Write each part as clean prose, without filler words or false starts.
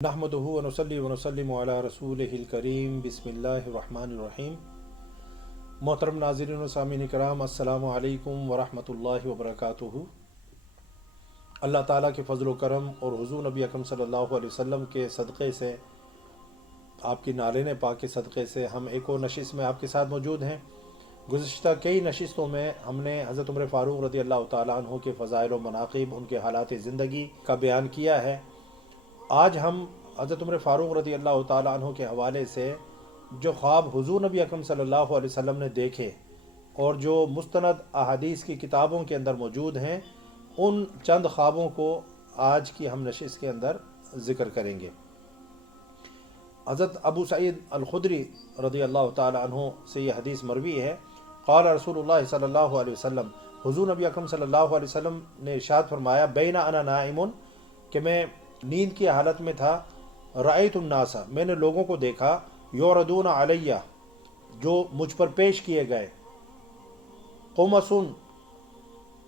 नहमदुहु व नुसल्ली व नुसल्लिमु अला रसूलिहिल करीम बिस्मिल्लाहिर रहमानिर रहीम। मोहतरम नाज़रीन व सामीन किराम, अस्सलामु अलैकुम व रहमतुल्लाहि व बरकातुहू। अल्लाह ताला के फ़ज़ल व करम और हुज़ूर नबी अकरम सल्लल्लाहु अलैहि वसल्लम के सदक़े से, आपकी नालिन पाक के सदक़े से हम एक और नशिस्त में आपके साथ मौजूद हैं। गुज़िश्ता कई नशिस्तों में हमने हज़रत उमर फ़ारूक रज़ी अल्लाह ताला अन्हु के फ़ज़ाइल व मनाक़िब, उनके हालात ज़िंदगी का बयान किया है। आज हम हज़रत उमर फ़ारूक रज़ी अल्लाह ताला अन्हु के हवाले से जो ख्वाब हुज़ूर नबी अकरम सल्लल्लाहु अलैहि वसल्लम ने देखे और जो मुस्तनद अहादीस की किताबों के अंदर मौजूद हैं, उन चंद ख्वाबों को आज की हम नशिस्त के अंदर ज़िक्र करेंगे। हज़रत अबू सईद अल-खुदरी रज़ी अल्लाह ताला अन्हु से ये हदीस मरवी है। क़ाल रसूलुल्लाह सल्लल्लाहु अलैहि वसल्लम, हुज़ूर नबी अकरम सल्लल्लाहु अलैहि वसल्लम ने इरशाद फरमाया, बैना अना नाइमुन, कि मैं नींद की हालत में था, रअयतुन नासा, मैंने लोगों को देखा, युरदून अलैया, जो मुझ पर पेश किए गए, क़ुमसुन,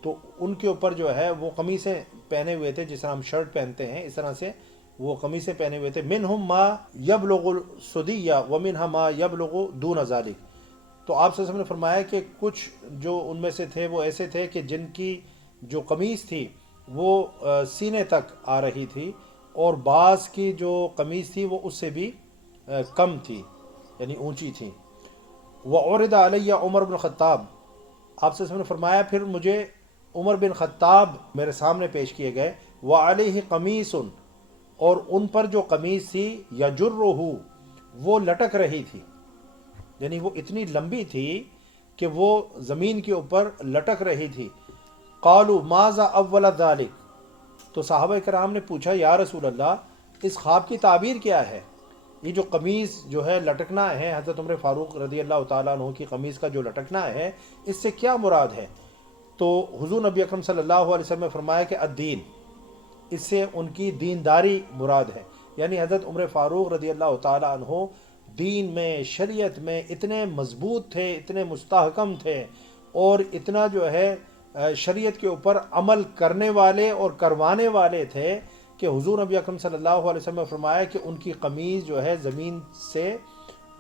तो उनके ऊपर जो है वो कमीज़ें पहने हुए थे, जिस तरह हम शर्ट पहनते हैं इस तरह से वो कमीज़ें पहने हुए थे। मिनहुम मा यबलुगुल सुदिया व मिनहा मा यबलुगु दून ज़ालिक। तो आप सल्लल्लाहु अलैहि वसल्लम ने फरमाया कि कुछ जो उनमें से थे वो ऐसे थे कि जिनकी जो कमीज़ थी वो सीने तक आ रही थी, और बाज़ की जो कमीज़ थी वो उससे भी कम थी, यानी ऊंची थी। व उरिद अलैया उमर बिन ख़त्ताब, आप सल्लल्लाहु अलैहि वसल्लम ने फरमाया फिर मुझे उमर बिन ख़त्ताब मेरे सामने पेश किए गए। व अलैहि कमीसन, और उन पर जो कमीज़ थी, यजुर्रुहु, वो लटक रही थी, यानी वो इतनी लंबी थी कि वो ज़मीन के ऊपर लटक रही थी। क़ालू माज़ा अव्वल ज़ालिक, तो सहाबा कराम ने पूछा, या रसूल अल्लाह, इस ख्वाब की ताबीर क्या है? ये जो कमीज़ जो है लटकना है, हज़रत उमर फ़ारूक रज़ी अल्लाह ताला अन्हु की कमीज़ का जो लटकना है, इससे क्या मुराद है? तो हुज़ूर नबी अकरम सल्लल्लाहु अलैहि वसल्लम ने फरमाया कि अद्दीन, इससे उनकी दीनदारी मुराद है। यानी हज़रत उमर फ़ारूक रज़ी अल्लाह ताला अन्हु दीन में, शरीयत में इतने मजबूत थे, इतने मुस्तहकम थे, और इतना जो है शरीयत के ऊपर अमल करने वाले और करवाने वाले थे कि हुज़ूर नबी अकरम सल्लल्लाहु अलैहि वसल्लम ने फरमाया कि उनकी कमीज़ जो है ज़मीन से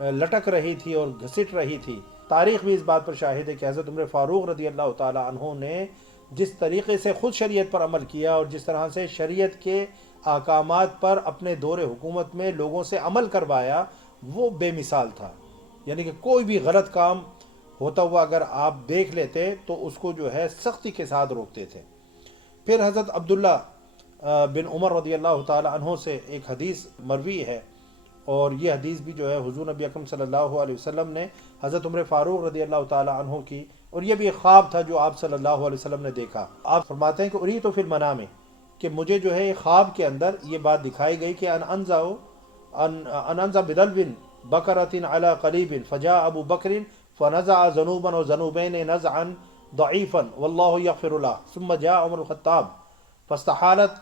लटक रही थी और घसीट रही थी। तारीख़ भी इस बात पर शाहिद है कि हज़रत उमर फ़ारूक रज़ी अल्लाह ताला अन्हु ने जिस तरीक़े से ख़ुद शरीयत पर अमल किया और जिस तरह से शरीयत के अहकामात पर अपने दौर हुकूमत में लोगों से अमल करवाया, वो बेमिसाल था। यानी कि कोई भी गलत काम होता हुआ अगर आप देख लेते तो उसको जो है सख्ती के साथ रोकते थे। फिर हज़रत अब्दुल्ला बिन उमर रज़ी अल्लाह ताला अन्हु से एक हदीस मरवी है, और ये हदीस भी जो है हुज़ूर नबी अकरम सल्लल्लाहु अलैहि वसल्लम ने हज़रत उमर फ़ारूक रज़ी अल्लाह ताला अन्हु की, और ये भी एक ख्वाब था जो आप सल्लल्लाहु अलैहि वसल्लम ने देखा। आप फरमाते हैं कि उरी तो फिर मना में, कि मुझे जो है ख्वाब के अंदर ये बात दिखाई गई कि अनअनज़ा बिदलविन बकरतिन अला कलीबिन फजा अबू बकरिन फ़नज़ा ज़नूबन और ज़नूबैन नज़अन दईफ़न वल्लाहु यग़फ़िरु लह सुम्मा जा उमर ख़त्ताब फ़स्तहालत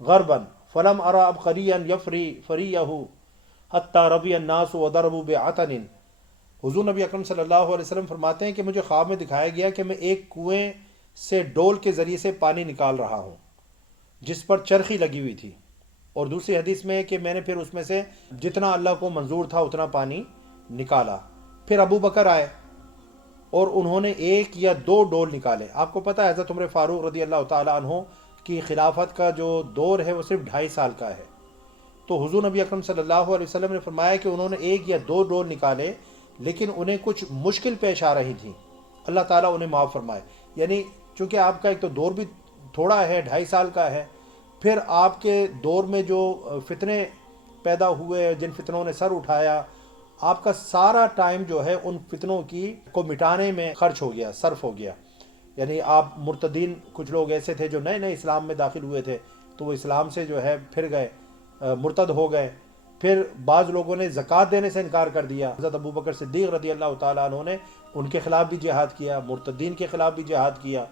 ग़रबन फ़लम अरा अबक़रियन यफ़री फ़रियहु हत्ता रबियन नास व दरबू बिअतनिन। हुज़ूर नबी अकरम सल्लल्लाहु अलैहि वसल्लम फरमाते हैं कि मुझे ख्वाब में दिखाया गया कि मैं एक कुएं से डोल के ज़रिए से पानी निकाल रहा हूँ जिस पर चरखी लगी हुई थी, और दूसरी हदीस में है कि मैंने फिर उसमें से जितना अल्लाह को मंजूर था उतना पानी निकाला। फिर अबू बकर आए और उन्होंने एक या दो डोल निकाले। आपको पता है हज़रत उमर फ़ारूक रज़ी अल्लाह ताला अन्हु की खिलाफत का जो दौर है वो सिर्फ 2.5 साल का है। तो हुज़ूर नबी अकरम सल्लल्लाहु अलैहि वसल्लम ने फरमाया कि उन्होंने एक या दो डोल निकाले, लेकिन उन्हें कुछ मुश्किल पेश आ रही थी, अल्लाह ताला उन्हें माफ़ फरमाए। यानी चूँकि आपका एक तो दौर भी थोड़ा है, 2.5 साल का है, फिर आपके दौर में जो फितने पैदा हुए, जिन फितनों ने सर उठाया, आपका सारा टाइम जो है उन फितनों की को मिटाने में खर्च हो गया, सर्फ हो गया। यानी आप मुर्तदीन, कुछ लोग ऐसे थे जो नए नए इस्लाम में दाखिल हुए थे, तो वो इस्लाम से जो है फिर गए, मुर्तद हो गए। फिर बाज़ लोगों ने ज़कात देने से इनकार कर दिया। हज़रत अबू बकर सिद्दीक़ रज़ी अल्लाह ताला अन्हु ने उनके ख़िलाफ़ भी जिहाद किया, मुर्तदीन के ख़िलाफ़ भी जिहाद किया।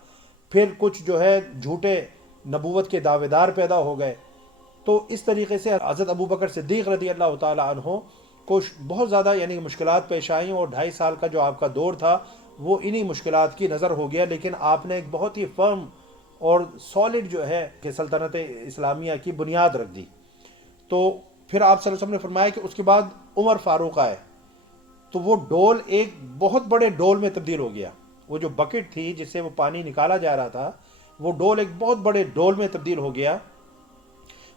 फिर कुछ जो है झूठे नबूवत के दावेदार पैदा हो गए। तो इस तरीके से हज़रत अबू बकर सिद्दीक़ रज़ी अल्लाह ताला अन्हु को बहुत ज़्यादा यानी मुश्किलात पेश आई, और 2.5 साल का जो आपका दौर था वो इन्हीं मुश्किलात की नज़र हो गया। लेकिन आपने एक बहुत ही फर्म और सॉलिड जो है कि सल्तनत इस्लामिया की बुनियाद रख दी। तो پھر آپ صلی اللہ علیہ وسلم نے فرمایا کہ اس کے بعد عمر فاروق آئے تو وہ ڈول ایک بہت بڑے ڈول میں تبدیل ہو گیا. وہ جو بکٹ تھی جس سے وہ پانی نکالا جا رہا تھا وہ ڈول ایک بہت بڑے ڈول میں تبدیل ہو گیا.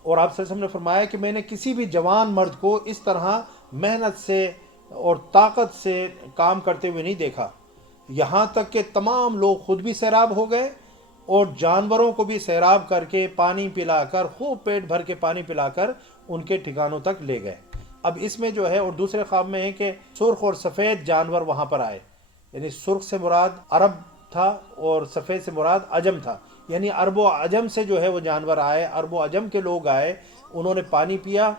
اور آپ صلی اللہ علیہ وسلم نے فرمایا کہ میں نے کسی بھی جوان مرد کو اس طرح محنت سے اور طاقت سے کام کرتے ہوئے نہیں دیکھا. یہاں تک کہ تمام لوگ خود بھی سیراب ہو گئے اور جانوروں کو بھی سیراب کر کے پانی پلا کر خوب پیٹ بھر کے پانی پلا کر ان کے ٹھکانوں تک لے گئے. اب اس میں جو ہے اور دوسرے خواب میں ہے کہ سرخ اور سفید جانور وہاں پر آئے. یعنی سرخ سے مراد عرب تھا اور سفید سے مراد عجم تھا. یعنی عرب و عجم سے جو ہے وہ جانور آئے, عرب و عجم کے لوگ آئے, انہوں نے پانی پیا,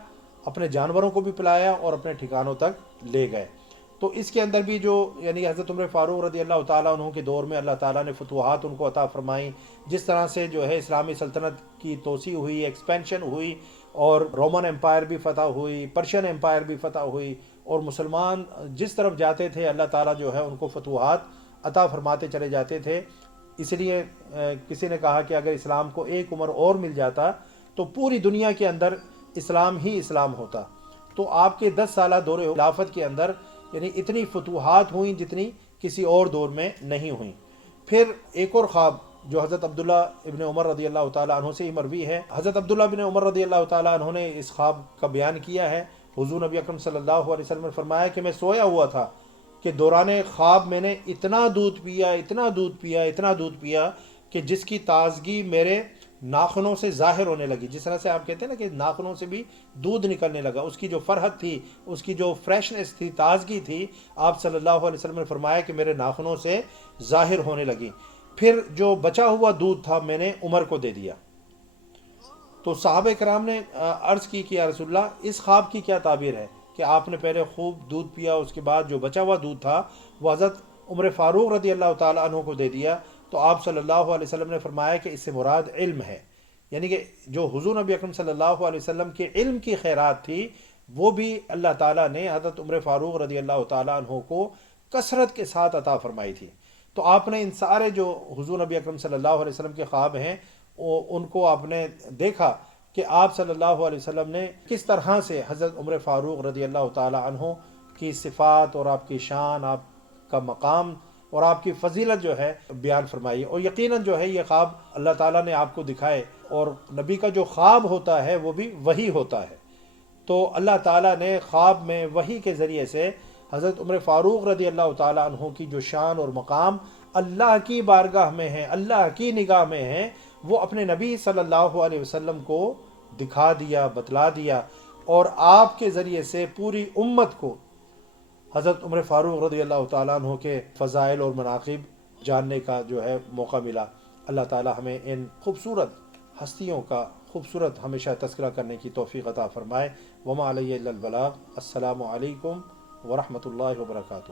اپنے جانوروں کو بھی پلایا اور اپنے ٹھکانوں تک لے گئے. تو اس کے اندر بھی جو یعنی حضرت عمر فاروق رضی اللہ تعالیٰ عنہ کے دور میں اللہ تعالیٰ نے فتوحات ان کو عطا فرمائیں. جس طرح سے جو ہے اسلامی سلطنت کی توسیع ہوئی, ایکسپینشن ہوئی, اور رومن امپائر بھی فتح ہوئی, پرشین امپائر بھی فتح ہوئی, اور مسلمان جس طرف جاتے تھے اللہ تعالیٰ جو ہے ان کو فتوحات عطا فرماتے چلے جاتے تھے. اس لیے کسی نے کہا کہ اگر اسلام کو ایک عمر اور مل جاتا تو پوری دنیا کے اندر اسلام ہی اسلام ہوتا. تو آپ کے 10 سالہ دور خلافت کے اندر یعنی اتنی فتوحات ہوئیں جتنی کسی اور دور میں نہیں ہوئیں. پھر ایک اور خواب جو حضرت عبداللہ ابن عمر رضی اللہ تعالیٰ عنہ سے ہی مروی ہے. حضرت عبداللہ ابن عمر رضی اللہ تعالیٰ عنہ نے اس خواب کا بیان کیا ہے. حضور نبی اکرم صلی اللہ علیہ وسلم نے فرمایا کہ میں سویا ہوا تھا کہ دوران خواب میں نے اتنا دودھ پیا, اتنا دودھ پیا, اتنا دودھ پیا کہ جس کی تازگی میرے ناخنوں سے ظاہر ہونے لگی. جس طرح سے آپ کہتے ہیں نا کہ ناخنوں سے بھی دودھ نکلنے لگا, اس کی جو فرحت تھی, اس کی جو فریشنس تھی, تازگی تھی, آپ صلی اللہ علیہ وسلم نے فرمایا کہ میرے ناخنوں سے ظاہر ہونے لگی. پھر جو بچا ہوا دودھ تھا میں نے عمر کو دے دیا. تو صحابہ کرام نے عرض کی کہ یا رسول اللہ اس خواب کی کیا تعبیر ہے کہ آپ نے پہلے خوب دودھ پیا, اس کے بعد جو بچا ہوا دودھ تھا وہ حضرت عمر فاروق رضی اللہ تعالیٰ عنہ کو دے دیا. تو آپ صلی اللہ علیہ وسلم نے فرمایا کہ اس سے مراد علم ہے. یعنی کہ جو حضور نبی اکرم صلی اللہ علیہ وسلم کے علم کی خیرات تھی وہ بھی اللہ تعالیٰ نے حضرت عمر فاروق رضی اللہ تعالیٰ عنہ کو کثرت کے ساتھ عطا فرمائی تھی. تو آپ نے ان سارے جو حضور نبی اکرم صلی اللہ علیہ وسلم کے خواب ہیں ان کو آپ نے دیکھا کہ آپ صلی اللہ علیہ وسلم نے کس طرح سے حضرت عمر فاروق رضی اللہ تعالیٰ عنہ کی صفات اور آپ کی شان, آپ کا مقام اور آپ کی فضیلت جو ہے بیان فرمائی. اور یقیناً جو ہے یہ خواب اللہ تعالیٰ نے آپ کو دکھائے, اور نبی کا جو خواب ہوتا ہے وہ بھی وحی ہوتا ہے. تو اللہ تعالیٰ نے خواب میں وحی کے ذریعے سے حضرت عمر فاروق رضی اللہ تعالیٰ عنہ کی جو شان اور مقام اللہ کی بارگاہ میں ہے, اللہ کی نگاہ میں ہے, وہ اپنے نبی صلی اللہ علیہ وسلم کو دکھا دیا, بتلا دیا, اور آپ کے ذریعے سے پوری امت کو حضرت عمر فاروق رضی اللہ تعالیٰ عنہ کے فضائل اور مناقب جاننے کا جو ہے موقع ملا. اللہ تعالیٰ ہمیں ان خوبصورت ہستیوں کا خوبصورت ہمیشہ تذکرہ کرنے کی توفیق عطا فرمائے. وما علیہ الا البلاغ. السلام علیکم ورحمۃ اللہ وبرکاتہ.